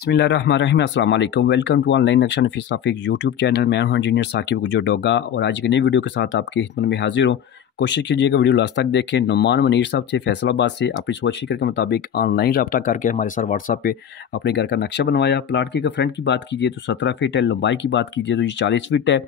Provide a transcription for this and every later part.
बिस्मिल्लाहिर्रहमानिर्रहीम अस्सलाम वालेकुम। वेलकम टू ऑनलाइन नक्शा नफीस राफिक यूट्यूब चैनल। मैं हूं इंजीनियर साकिब गुजर डोगा और आज की नई वीडियो के साथ आपकी खिदमत में हाजिर हूं। कोशिश कीजिएगा वीडियो लास्ट तक देखें। नुमान मुनीर साहब से फैसलाबाद से अपनी सोच फिक्र के मुताबिक ऑनलाइन रब्ता करके हमारे साथ व्हाट्सअप पे अपने घर का नक्शा बनवाया। प्लाट की फ्रंट की बात कीजिए तो 17 फीट है, लंबाई की बात कीजिए तो ये 40 फीट है।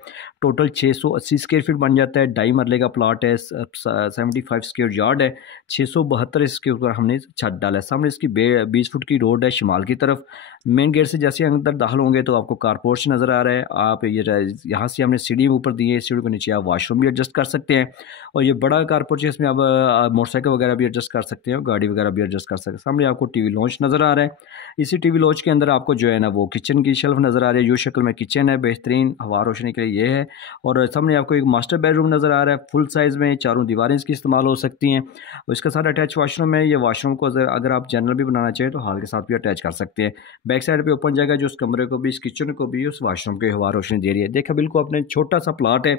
टोटल 680 स्क्वायर फीट बन जाता है। 2.5 मरले का प्लाट है, 75 स्क्वायर यार्ड है, 672 इसके ऊपर हमने छत डाला है। सामने इसकी 20 फुट की रोड है शिमाल की तरफ। मेन गेट से जैसे अंदर दाखिल होंगे तो आपको कारपोर्च नज़र आ रहा है। आप ये यहाँ से हमने सीढ़ी ऊपर दी है, सीढ़ी के नीचे आप वाशरूम भी एडजस्ट कर सकते हैं और ये बड़ा कारपोर्च है, इसमें आप मोटरसाइकिल वगैरह भी एडजस्ट कर सकते हैं, गाड़ी वगैरह भी एडजस्ट कर सकते हैं। सामने आपको टीवी लॉन्च नज़र आ रहा है। इसी टीवी लॉन्च के अंदर आपको जो है ना वो किचन की शेल्फ नज़र आ रही है। यू शक्ल में किचन है, बेहतरीन हवा रोशनी के लिए ये है। और सामने आपको एक मास्टर बेडरूम नज़र आ रहा है, फुल साइज़ में, चारों दीवारें इसकी इस्तेमाल हो सकती हैं। और इसके साथ अटैच वाशरूम है। ये वाशरूम को अगर आप जनरल भी बनाना चाहें तो हॉल के साथ भी अटैच कर सकते हैं। बैक साइड पे ओपन जगह जो उस कमरे को भी, इस किचन को भी, उस वाशरूम के हवा रोशनी दे रही है। देखा बिल्कुल अपने छोटा सा प्लाट है,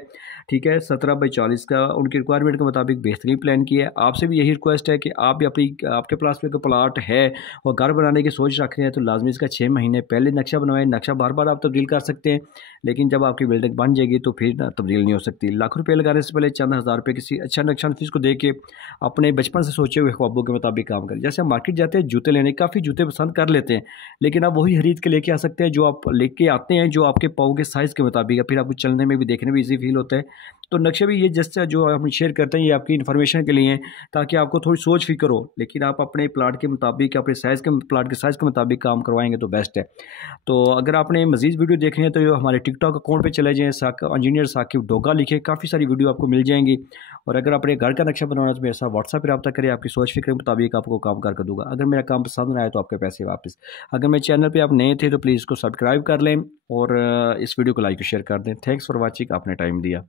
ठीक है, 17 बाई 40 का। उनकी रिक्वायरमेंट के मुताबिक बेहतरीन प्लान किया है। आपसे भी यही रिक्वेस्ट है कि आप भी आपके पास में प्लाट है और घर बनाने की सोच रख रहे हैं तो लाजमी इसका 6 महीने पहले नक्शा बनवाएं। नक्शा बार बार आप तब्दील कर सकते हैं, लेकिन जब आपकी बिल्डिंग बन जाएगी तो फिर तब्दील नहीं हो सकती। लाख रुपये लगाने से पहले चंद हज़ार रुपये किसी अच्छा नक्शा नफीस को दे के अपने बचपन से सोचे हुए ख्वाबों के मुताबिक काम करें। जैसे हम मार्केट जाते हैं जूते लेने, काफ़ी जूते पसंद कर लेते हैं, लेकिन आप वही खरीद के लेके आ सकते हैं जो आप लेके आते हैं, जो आपके पाँव के साइज़ के मुताबिक है। फिर आपको चलने में भी, देखने में ईजी फील होता है। तो नक्शे भी ये जैसे जो हम शेयर करते हैं ये आपकी इन्फॉर्मेशन के लिए हैं, ताकि आपको थोड़ी सोच फिक्र हो, लेकिन आप अपने प्लाट के मुताबिक, अपने साइज़ के प्लाट के साइज़ के मुताबिक काम करवाएंगे तो बेस्ट है। तो अगर आपने मज़ीद वीडियो देखनी है तो हमारे टिकटॉक अकाउंट पे चले जाएँ, इंजीनियर साकिब डोगा लिखे, काफ़ी सारी वीडियो आपको मिल जाएंगी। और अगर अपने घर का नक्शा बनाना है तो मेरे साथ व्हाट्सएप पर रब्ता करें, आपकी सोच फिक्र के मुताबिक आपको काम कर दूँगा। अगर मेरा काम पसंद ना आए तो आपके पैसे वापस। अगर मेरे चैनल पर आप नए थे तो प्लीज़ इसको सब्सक्राइब कर लें और इस वीडियो को लाइक और शेयर कर दें। थैंक्स फॉर वॉचिंग, आपने टाइम दिया।